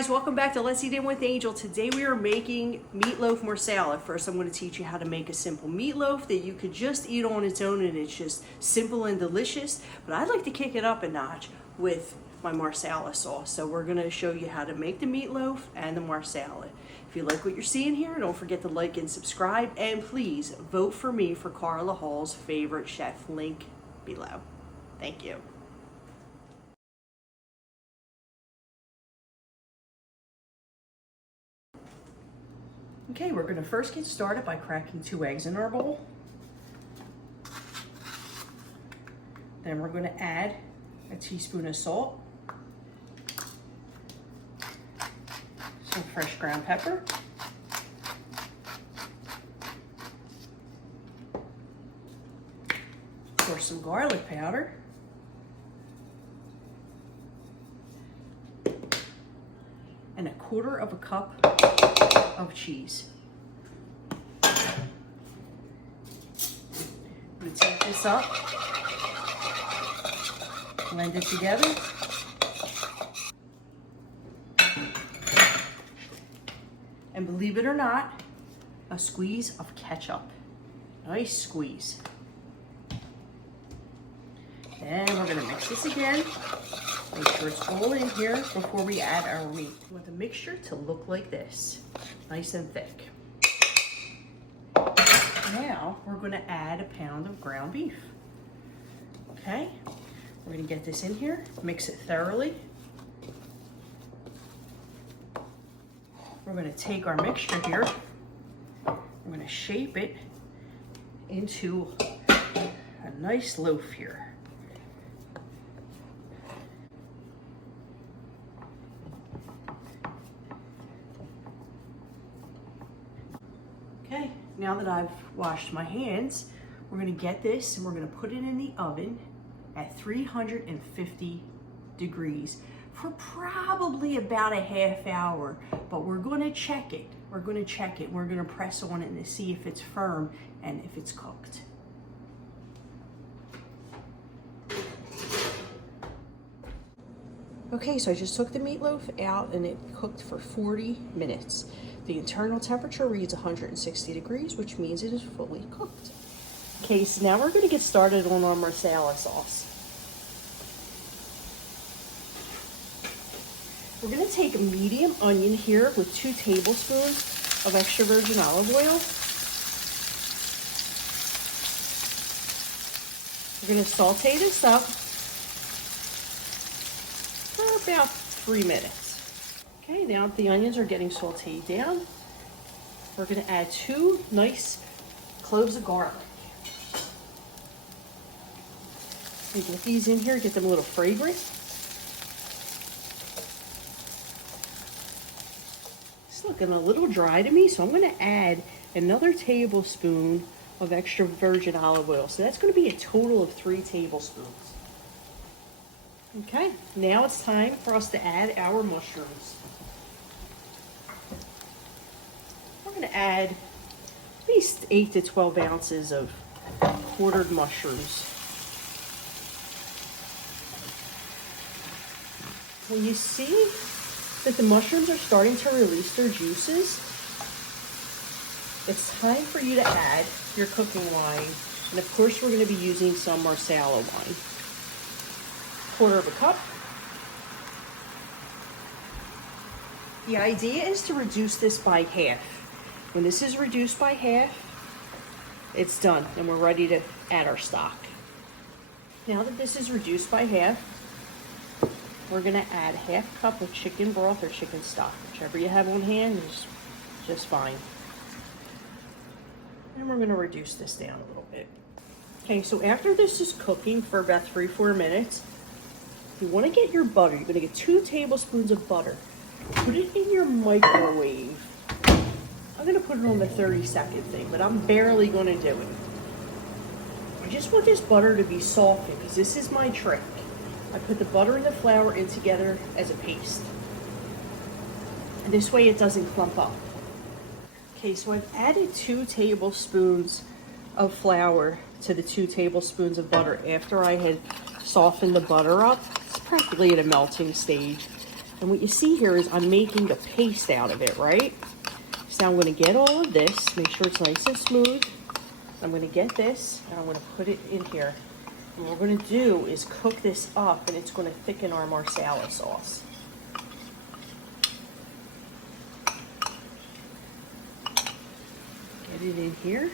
guys, welcome back to Let's Eat In with Angel. Today we are making meatloaf marsala. First I'm going to teach you how to make a simple meatloaf that you could just eat on its own and it's just simple and delicious. But I'd like to kick it up a notch with my marsala sauce. So we're going to show you how to make the meatloaf and the marsala. If you like what you're seeing here, don't forget to like and subscribe. And please vote for me for Carla Hall's favorite chef. Link below. Thank you. Okay, we're going to first get started by cracking 2 eggs in our bowl. Then we're going to add a teaspoon of salt, some fresh ground pepper, pour some garlic powder, and 1/4 cup of cheese. I'm going to take this up, blend it together, and believe it or not, a squeeze of ketchup. Nice squeeze. Then we're going to mix this again. Make sure it's all in here before we add our meat. We want the mixture to look like this, nice and thick. Now we're going to add 1 pound of ground beef. Okay, we're going to get this in here, mix it thoroughly. We're going to take our mixture here, we're going to shape it into a nice loaf here. Okay, now that I've washed my hands, we're going to get this and we're going to put it in the oven at 350 degrees for probably about a ½ hour, but we're going to check it. We're going to check it. We're going to press on it to see if it's firm and if it's cooked. Okay, so I just took the meatloaf out and it cooked for 40 minutes. The internal temperature reads 160 degrees, which means it is fully cooked. Okay, so now we're going to get started on our marsala sauce. We're going to take a medium onion here with 2 tablespoons of extra virgin olive oil. We're going to saute this up for about 3 minutes. Okay, now the onions are getting sauteed down. We're going to add 2 nice cloves of garlic. We get these in here, get them a little fragrant. It's looking a little dry to me, so I'm going to add another tablespoon of extra virgin olive oil. So that's going to be a total of 3 tablespoons. Okay, now it's time for us to add our mushrooms. We're going to add at least 8 to 12 ounces of quartered mushrooms. When you see that the mushrooms are starting to release their juices, it's time for you to add your cooking wine. And of course, we're going to be using some marsala wine. 1/4 cup. The idea is to reduce this by half. When this is reduced by half, it's done and we're ready to add our stock. Now that this is reduced by half, we're going to add 1/2 cup of chicken broth or chicken stock, whichever you have on hand is just fine. And we're going to reduce this down a little bit. Okay, so after this is cooking for about 3-4 minutes, you want to get your butter. You're going to get 2 tablespoons of butter. Put it in your microwave. I'm going to put it on the 30-second thing, but I'm barely going to do it. I just want this butter to be softened because this is my trick. I put the butter and the flour in together as a paste. And this way it doesn't clump up. Okay, so I've added 2 tablespoons of flour to the 2 tablespoons of butter after I had softened the butter up. It's practically at a melting stage. And what you see here is I'm making a paste out of it, right? So I'm going to get all of this, make sure it's nice and smooth. I'm going to get this, and I'm going to put it in here. And what we're going to do is cook this up, and it's going to thicken our Marsala sauce. Get it in here.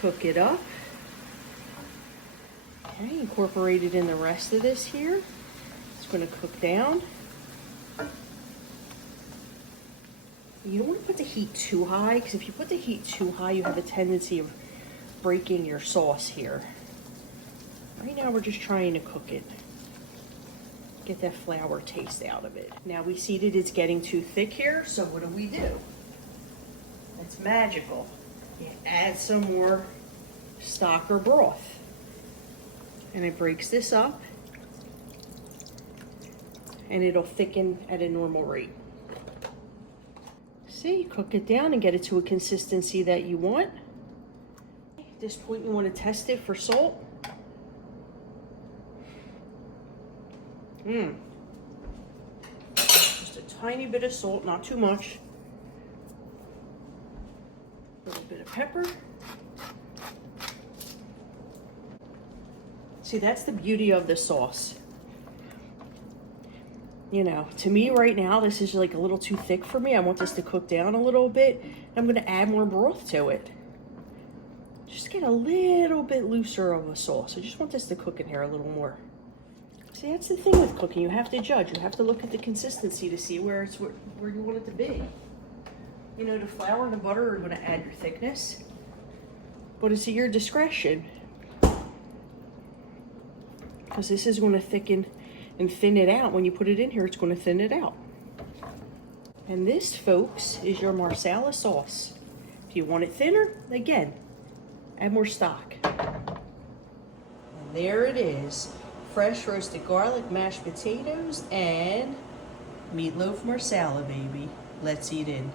Cook it up. Okay, incorporate it in the rest of this here. It's going to cook down. You don't want to put the heat too high, because if you put the heat too high, you have a tendency of breaking your sauce here. Right now, we're just trying to cook it. Get that flour taste out of it. Now we see that it's getting too thick here, so what do? It's magical. You add some more stock or broth. And it breaks this up, and it'll thicken at a normal rate. See, cook it down and get it to a consistency that you want. At this point, you want to test it for salt. Just a tiny bit of salt, not too much. A little bit of pepper. See, that's the beauty of the sauce. You know, to me right now, this is like a little too thick for me. I want this to cook down a little bit. I'm going to add more broth to it. Just get a little bit looser of a sauce. I just want this to cook in here a little more. See, that's the thing with cooking. You have to judge. You have to look at the consistency to see where you want it to be. You know, the flour and the butter are going to add your thickness, but it's at your discretion, because this is going to thicken and thin it out. When you put it in here, it's going to thin it out. And this, folks, is your Marsala sauce. If you want it thinner, again, add more stock. And there it is. Fresh roasted garlic, mashed potatoes, and meatloaf Marsala, baby. Let's eat in.